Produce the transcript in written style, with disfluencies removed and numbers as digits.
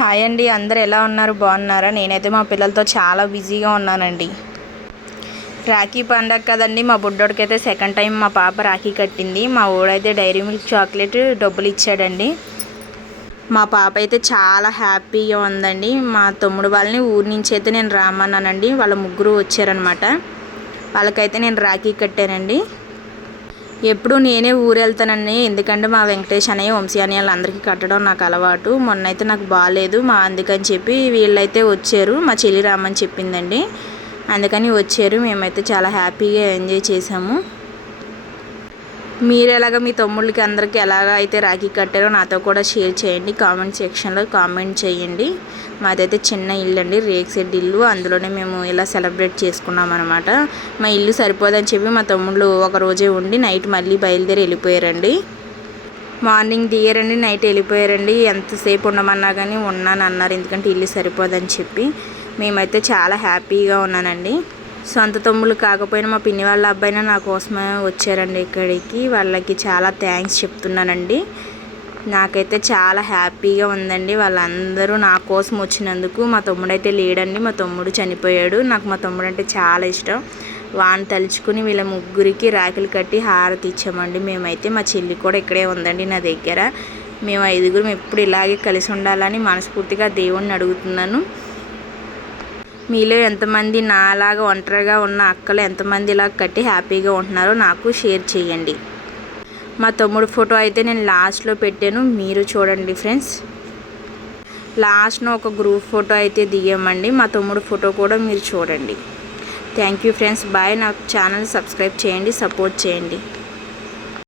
Hi అండి, అందరూ ఎలా ఉన్నారు? బాగున్నారా? నేనైతే మా పిల్లలతో చాలా బిజీగా ఉన్నానండి. రాఖీ పండగ కదండి, మా బుడ్డోడికైతే సెకండ్ టైం మా పాప రాఖీ కట్టింది. మా ఊడైతే డైరీ మిల్క్ చాక్లెట్ డబ్బులు ఇచ్చాడండి. మా పాప అయితే చాలా హ్యాపీగా ఉందండి. మా తమ్ముడు వాళ్ళని ఊరి నుంచి అయితే నేను రామన్నానండి. వాళ్ళ ముగ్గురు వచ్చారనమాట. వాళ్ళకైతే నేను రాఖీ కట్టానండి. ఎప్పుడు నేనే ఊరు వెళ్తానండి, ఎందుకంటే మా వెంకటేష్ అన్నయ్య, వంశీ అన్నయ్య వాళ్ళందరికీ కట్టడం నాకు అలవాటు. మొన్నైతే నాకు బాగాలేదు, అందుకని చెప్పి వీళ్ళైతే వచ్చారు. మా చెల్లి రామని చెప్పిందండి, అందుకని వచ్చారు. మేమైతే చాలా హ్యాపీగా ఎంజాయ్ చేసాము. మీరు ఎలాగ మీ తమ్ముళ్ళకి అందరికీ ఎలాగ అయితే రాఖీ కట్టారో నాతో కూడా షేర్ చేయండి. కామెంట్ సెక్షన్లో కామెంట్ చేయండి. మాదైతే చిన్న ఇల్లు అండి, రేక్ సెడ్ ఇల్లు. అందులోనే మేము ఇలా సెలబ్రేట్ చేసుకున్నాం అనమాట. మా ఇల్లు సరిపోదని చెప్పి మా తమ్ముళ్ళు ఒక రోజే ఉండి నైట్ మళ్ళీ బయలుదేరి వెళ్ళిపోయారండి. మార్నింగ్ దిగారండి, నైట్ వెళ్ళిపోయారండి. ఎంతసేపు ఉండమన్నా కానీ ఉన్నాను అన్నారు, ఎందుకంటే ఇల్లు సరిపోదని చెప్పి. మేమైతే చాలా హ్యాపీగా ఉన్నానండి. సొంత తమ్ముళ్ళు కాకపోయినా మా పిన్ని వాళ్ళ అబ్బాయినా నా కోసమే వచ్చారండి ఇక్కడికి. వాళ్ళకి చాలా థ్యాంక్స్ చెప్తున్నానండి. నాకైతే చాలా హ్యాపీగా ఉందండి. వాళ్ళందరూ నా కోసం వచ్చినందుకు. మా తమ్ముడు అయితే లేడండి, మా తమ్ముడు చనిపోయాడు. నాకు మా తమ్ముడు అంటే చాలా ఇష్టం. వాడిని తలుచుకుని వీళ్ళ ముగ్గురికి రాఖీలు కట్టి హారతి ఇచ్చామండి. మేమైతే మా చెల్లి కూడా ఇక్కడే ఉందండి నా దగ్గర. మేము 5గురం ఎప్పుడు ఇలాగే కలిసి ఉండాలని మనస్ఫూర్తిగా దేవుణ్ణి అడుగుతున్నాను. మీలో ఎంతమంది నాలాగా ఒంటరిగా ఉన్న అక్కలు ఎంతమంది ఇలా కట్టి హ్యాపీగా ఉంటున్నారో నాకు షేర్ చేయండి. మా తమ్ముడు ఫోటో అయితే నేను లాస్ట్లో పెట్టాను, మీరు చూడండి ఫ్రెండ్స్. లాస్ట్ను ఒక గ్రూప్ ఫోటో అయితే దిగామండి. మా తమ్ముడు ఫోటో కూడా మీరు చూడండి. Thank you friends, bye. నా ఛానల్ సబ్స్క్రైబ్ చేయండి, సపోర్ట్ చేయండి.